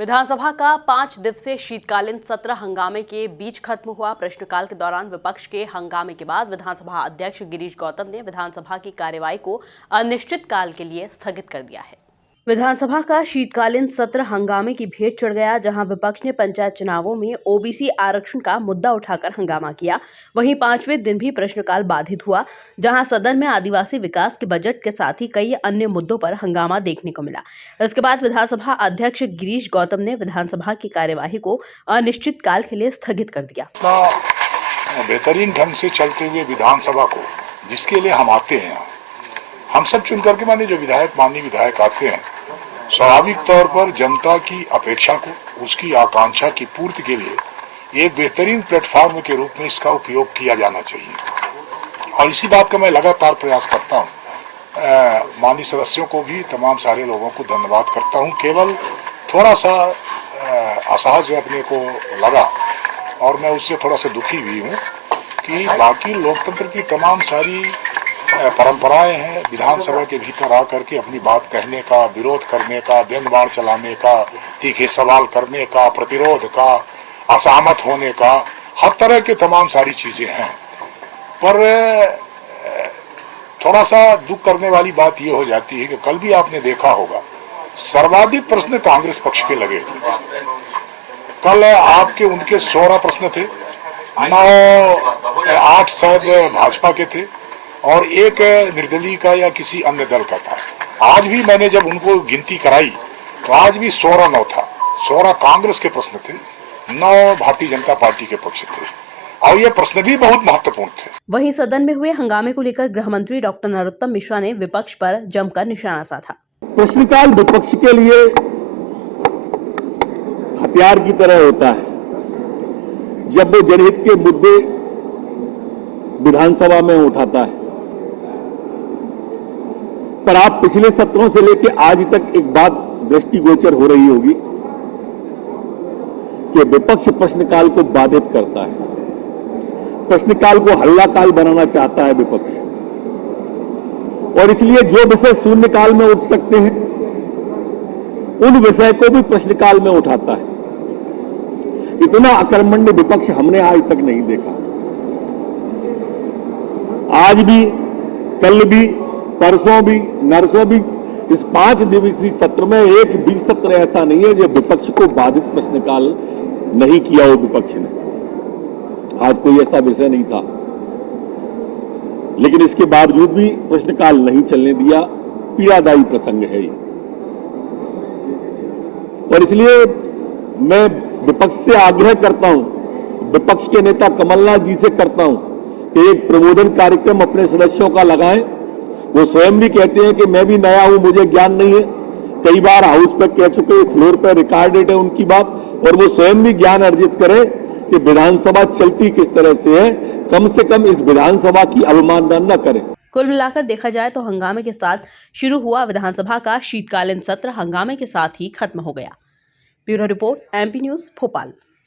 विधानसभा का 5 दिवसीय शीतकालीन सत्र हंगामे के बीच खत्म हुआ। प्रश्नकाल के दौरान विपक्ष के हंगामे के बाद विधानसभा अध्यक्ष गिरीश गौतम ने विधानसभा की कार्यवाही को अनिश्चित काल के लिए स्थगित कर दिया है। विधानसभा का शीतकालीन सत्र हंगामे की भेंट चढ़ गया, जहां विपक्ष ने पंचायत चुनावों में ओबीसी आरक्षण का मुद्दा उठाकर हंगामा किया। वहीं 5वें दिन भी प्रश्नकाल बाधित हुआ, जहां सदन में आदिवासी विकास के बजट के साथ ही कई अन्य मुद्दों पर हंगामा देखने को मिला। इसके बाद विधानसभा अध्यक्ष गिरीश गौतम ने विधानसभा की कार्यवाही को अनिश्चित काल के लिए स्थगित कर दिया। बेहतरीन ढंग से चलते हुए विधानसभा को, जिसके लिए हम आते हैं, हम सब चुन करके माननीय विधायक आते हैं, स्वाभाविक तौर पर जनता की अपेक्षा को, उसकी आकांक्षा की पूर्ति के लिए एक बेहतरीन प्लेटफॉर्म के रूप में इसका उपयोग किया जाना चाहिए। और इसी बात का मैं लगातार प्रयास करता हूँ। माननीय सदस्यों को भी, तमाम सारे लोगों को धन्यवाद करता हूँ। केवल थोड़ा सा असहज अपने को लगा और मैं उससे थोड़ा सा दुखी भी हूँ कि बाकी लोकतंत्र की तमाम सारी परंपराएं हैं, विधानसभा के भीतर आकर के अपनी बात कहने का, विरोध करने का, व्यंग्यवाण चलाने का, तीखे सवाल करने का, प्रतिरोध का, असहमत होने का, हर तरह के तमाम सारी चीजें हैं। पर थोड़ा सा दुख करने वाली बात यह हो जाती है कि कल भी आपने देखा होगा, सर्वाधिक प्रश्न कांग्रेस पक्ष के लगे। कल आपके उनके 16 प्रश्न थे, 8 शायद भाजपा के थे और एक निर्दलीय का या किसी अन्य दल का था। आज भी मैंने जब उनको गिनती कराई तो आज भी 16-9 था। 16 कांग्रेस के प्रश्न थे, 9 भारतीय जनता पार्टी के पक्ष थे और ये प्रश्न भी बहुत महत्वपूर्ण थे। वहीं सदन में हुए हंगामे को लेकर गृह मंत्री डॉक्टर नरोत्तम मिश्रा ने विपक्ष पर जमकर निशाना साधा। प्रश्नकाल विपक्ष के लिए हथियार की तरह होता है। जब वो जनहित के मुद्दे विधानसभा में उठाता है, पर आप पिछले सत्रों से लेकर आज तक एक बात दृष्टिगोचर हो रही होगी कि विपक्ष प्रश्नकाल को बाधित करता है, प्रश्नकाल को हल्लाकाल बनाना चाहता है विपक्ष, और इसलिए जो विषय शून्यकाल में उठ सकते हैं उन विषय को भी प्रश्नकाल में उठाता है। इतना अकर्मण्य विपक्ष हमने आज तक नहीं देखा। आज भी, कल भी, परसों भी, नरसों भी, इस 5 दिवसीय सत्र में एक भी सत्र ऐसा नहीं है जो विपक्ष को बाधित प्रश्नकाल नहीं किया हो विपक्ष ने। आज कोई ऐसा विषय नहीं था, लेकिन इसके बावजूद भी प्रश्नकाल नहीं चलने दिया। पीड़ादायी प्रसंग है ये, और इसलिए मैं विपक्ष से आग्रह करता हूं, विपक्ष के नेता कमलनाथ जी से करता हूं कि एक प्रबोधन कार्यक्रम अपने सदस्यों का लगाएं। वो स्वयं भी कहते हैं कि मैं भी नया हूं, मुझे ज्ञान नहीं है। कई बार हाउस पर कह चुके, फ्लोर पर रिकॉर्डेड है उनकी बात, और वो स्वयं भी ज्ञान अर्जित करें कि विधानसभा चलती किस तरह से है। कम से कम इस विधानसभा की अवमानना न करें। कुल मिलाकर देखा जाए तो हंगामे के साथ शुरू हुआ विधानसभा का शीतकालीन सत्र हंगामे के साथ ही खत्म हो गया। Bureau report, MP news, Bhopal.